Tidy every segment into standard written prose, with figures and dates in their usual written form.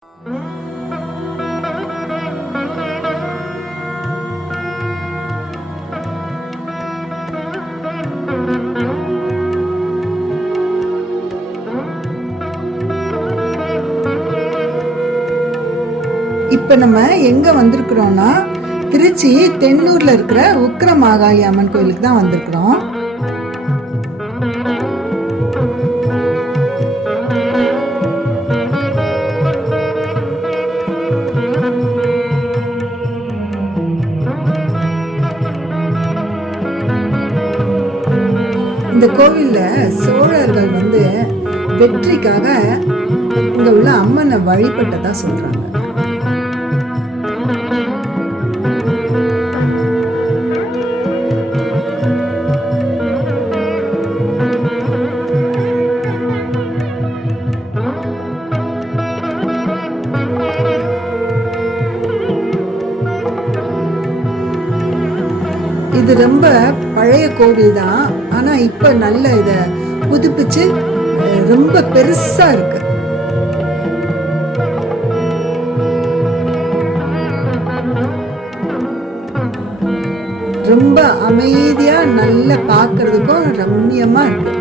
இப்போ நம்ம எங்கே வந்திருக்கிறோம்னா திருச்சி தென்னூரில் இருக்கிற உக்கிர மாகாளி அம்மன் கோயிலுக்கு தான் வந்திருக்கிறோம். இந்த கோவிலில் சோழர்கள் வெற்றிக்காக இங்கே உள்ள அம்மனை வழிபட்டதா சொல்கிறாங்க. இது ரொம்ப பழைய கோவில் தான், ஆனா இப்ப நல்ல இத புதுப்பிச்சு ரொம்ப பெருசா இருக்கு. ரொம்ப அமைதியா நல்ல பாக்குறதுக்கும் ரம்மியமா இருக்கு.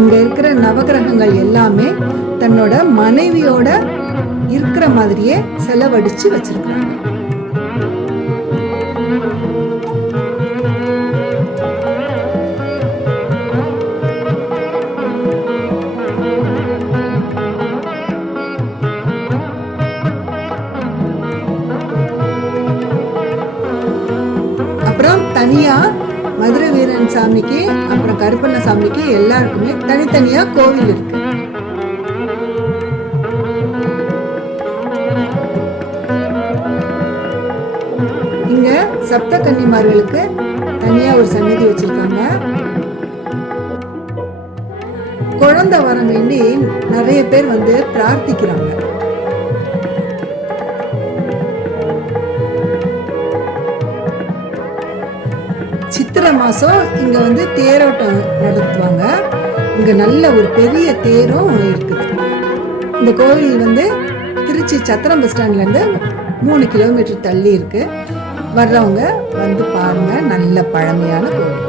இங்க இருக்கிற நவகிரகங்கள் எல்லாமே தன்னோட மனைவியோட இருக்கிற மாதிரியே செலவடிச்சு வச்சிருக்காங்க. அப்புறம் தனியா மதுரை வீரன் சாமிக்கு அப்புறம் கருப்பண்ண சாமிக்கு எல்லாருக்குமே தனித்தனியா கோவில் இருக்கு. இங்க சப்த கன்னிமார்களுக்கு தனியா ஒரு சன்னதி வச்சிருக்காங்க. குழந்தை வரம் வேண்டி நிறைய பேர் பிரார்த்திக்கிறாங்க. சித்திரை மாசம் இங்க தேரோட்டம் நடத்துவாங்க. இங்க நல்ல ஒரு பெரிய தேரும் இருக்குது. இந்த கோவில் திருச்சி சத்திரம் பஸ் ஸ்டாண்ட்ல இருந்து 3 கிலோமீட்டர் தள்ளி இருக்கு. வர்றவங்க பாருங்க, நல்ல பழமையான கோவில்.